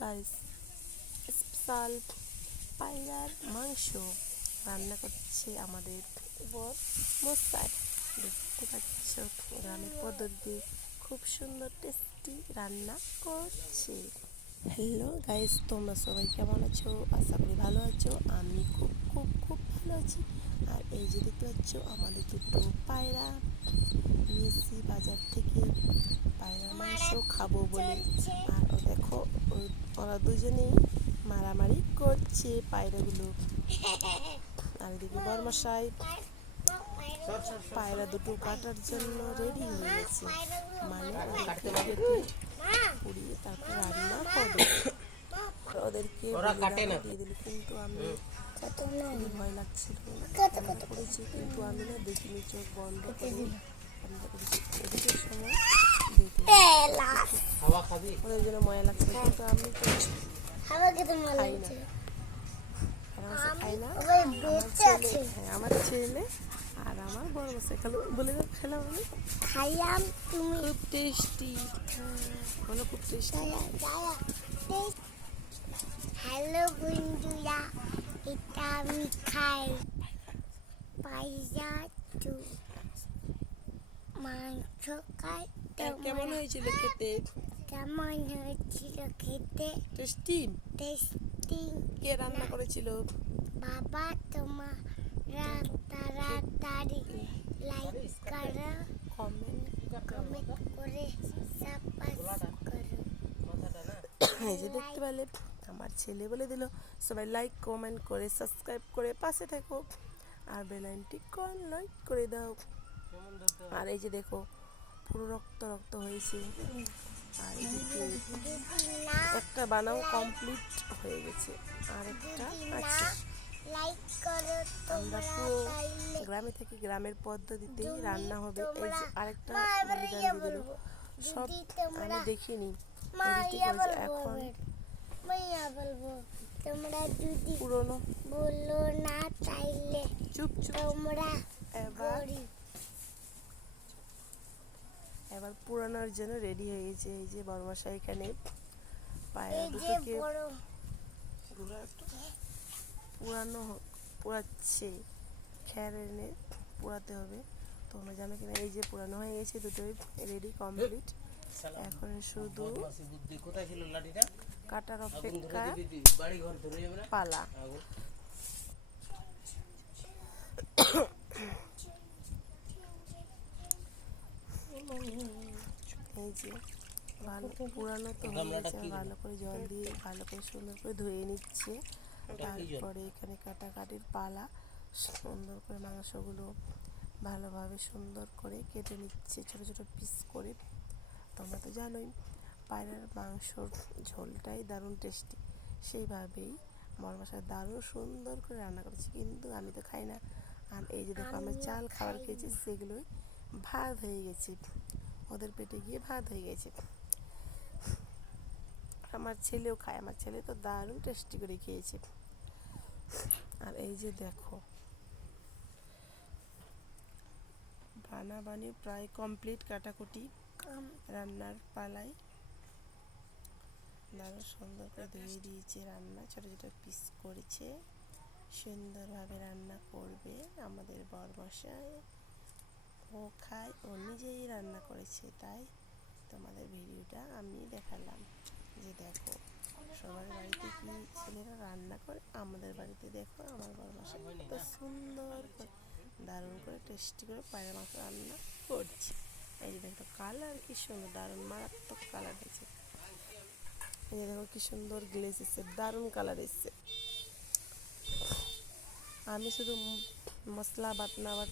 Guys special পায়রার মাংস রান্না করছে আমাদের বর মশাই। দেখতে পাচ্ছ গ্রামের পদ্ধতিতে খুব সুন্দর টেস্টি রান্না করছে। হ্যালো গাইস তোমরা সবাই কেমন আছো? আশা করি ভালো আছো। আমি খুব খুব খুব ভালো আছি। আর এই যে দেখতে পাচ্ছ আমাদের দুটো পায়রা নিয়েছি বাজার থেকে। পায়রা মাংস খাব বলে। আর দেখো ওরা দুজনেই মারামারি করছে পায়রাগুলো। আর এদিকে বর্মশাই পায়রা দুটো কাটার জন্য রেডি হয়ে গেছে। মানে পুড়িয়ে তারপর রান্না আর ওদেরকে ওরা কাটে না। দিয়ে দিল কিন্তু আমি খুবই লাগছিল করেছি লাগছে কিন্তু আমি তো আমার ছেলে আর আমার বড় বসে খেলো বলে দাও খেলাম আমি খাইলাম তুমি খুব টেস্টি বলো খুব টেস্টি হ্যালো বন্ধুরা এটা আমি খাই টু মাংস খাই কেমন হয়েছিল খেতে কেমন হয়েছিল খেতে টেস্টি টেস্টি কে রান্না করেছিল বাবা তোমার তাড়াতাড়ি লাইক করো কমেন্ট কমেন্ট করে সাবস্ক্রাইব করো এই যে দেখতে পেলে আমার ছেলে বলে দিল সবাই লাইক কমেন্ট করে সাবস্ক্রাইব করে পাশে থেকো। আর বেলাইনটি কন লাইক করে দাও। আর এই যে দেখো পুরো রক্ত রক্ত হয়েছে। আর একটা বানাও কমপ্লিট হয়ে গেছে। আর একটা আছে। লাইক করো আমরা পুরো গ্রামে থেকে গ্রামের পদ্ধতিতেই রান্না হবে। এই যে আরেকটা বলিদান দিল সব আমি দেখিনি। এখন তোমরা যদি পুরনো। বলো না তাইলে চুপ চুপ তোমরা এবার এবার পুরানোর জন্য রেডি হয়ে গেছে। এই যে বড়মাসা এখানে পায়রা এই যে দুটোকে পুরানো পুরাচ্ছে। খ্যার এনে পুরাতে হবে। তোমরা জানো কিনা এই যে পুরানো হয়ে গেছে দুটোই রেডি কমপ্লিট এখন শুধু কাটার অপেক্ষা। পালা। এই যে ভালো পুরানো তো হয়ে গেছে ভালো করে জল দিয়ে ভালো করে সুন্দর করে ধুয়ে নিচ্ছে? তারপরে এখানে কাটাকাটির পালা। সুন্দর করে মাংসগুলো ভালোভাবে সুন্দর করে কেটে নিচ্ছে ছোট ছোট পিস করে। তোমরা তো জানোই পায়রার মাংসর ঝোলটাই দারুণ টেস্টি সেইভাবেই আমার বাসায় দারুণ সুন্দর করে রান্না করেছি কিন্তু আমি তো খাই না। আর এই যে দেখো আমি চাল খাবার খেয়েছি সেগুলোই ভাত হয়ে গেছে। ওদের পেটে গিয়ে ভাত হয়ে গেছে। আমার ছেলেও খায় আমার ছেলে তো দারুণ টেস্টি করে খেয়েছে। আর এই যে দেখো বানাবানি প্রায় কমপ্লিট কাটাকুটি। রান্নার পালাই দারুণ সুন্দর করে ধুয়ে দিয়েছে রান্না। ছোটো ছোটো পিস করেছে। সুন্দরভাবে রান্না করবে আমাদের বরমশাই। ও খায়, ও নিজেই রান্না করেছে, তাই তোমাদের ভিডিওটা আমি দেখালাম। যে দেখো, সবার বাড়িতে কি ছেলেরা রান্না করে? আমাদের বাড়িতে দেখো, আমার বরমশাই কত সুন্দর করে, দারুণ করে, টেস্টি করে পায়ের মাংস রান্না করছে। এই যে দেখো কালার কি সুন্দর দারুণ মারাত্মক কালার হয়েছে। এই যে দেখো কি সুন্দর গ্লেজ এসছে দারুণ কালার এসছে। আমি শুধু মশলা বাটনা বা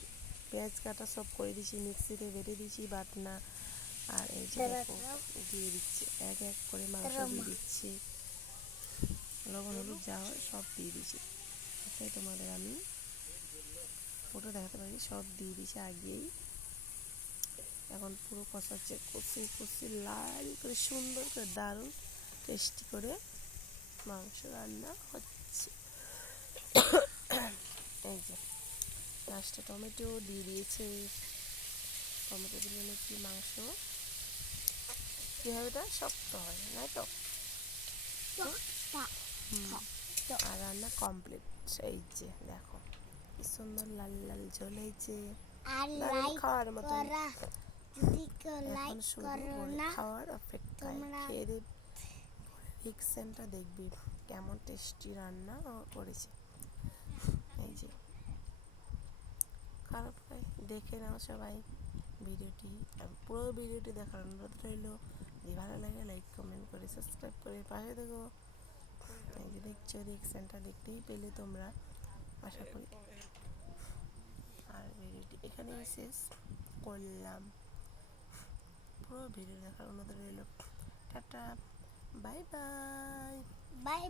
পেঁয়াজ কাটা সব করে দিয়েছি মিক্সিতে বেটে দিয়েছি বাটনা আর এই যে দিয়ে দিচ্ছে এক এক করে মাংস দিয়ে দিচ্ছে। লবণ হলুদ যা হয় সব দিয়ে দিয়েছি। এটাই তোমাদের আমি ফটো দেখাতে পারি সব দিয়ে দিয়েছি আগেই। এখন পুরো কষাচ্ছে কষি কষি লাল করে সুন্দর করে দারুণ টেস্টি করে মাংস রান্না হচ্ছে। এই যে লাস্টে টমেটো দিয়ে দিয়েছে। টমেটো দিলে নাকি মাংস কী হবে এটা? শক্ত হয় না তো? তা আর রান্না কমপ্লিট এই যে দেখো কি সুন্দর লাল লাল ঝোল হয়েছে আর লাইক খাওয়ার করা। যদি কেউ লাইক করো না খাওয়ার অপেক্ষায় খেয়ে দে রিক্সেনটা দেখবি। কেমন টেস্টি রান্না করেছে। এই যে। খারাপ নয় দেখে নাও সবাই ভিডিওটি। পুরো ভিডিওটি দেখার অনুরোধ রইল। যদি ভালো লাগে লাইক কমেন্ট করে সাবস্ক্রাইব করে পাশে দেখো এই যে দেখছ রিক্সেনটা দেখতেই পেলে তোমরা। আশা করি। আর ভিডিওটি এখানেই শেষ। করলাম। পুরো ভিডিও দেখার অনুরোধ রইল। Tata bye bye. বাই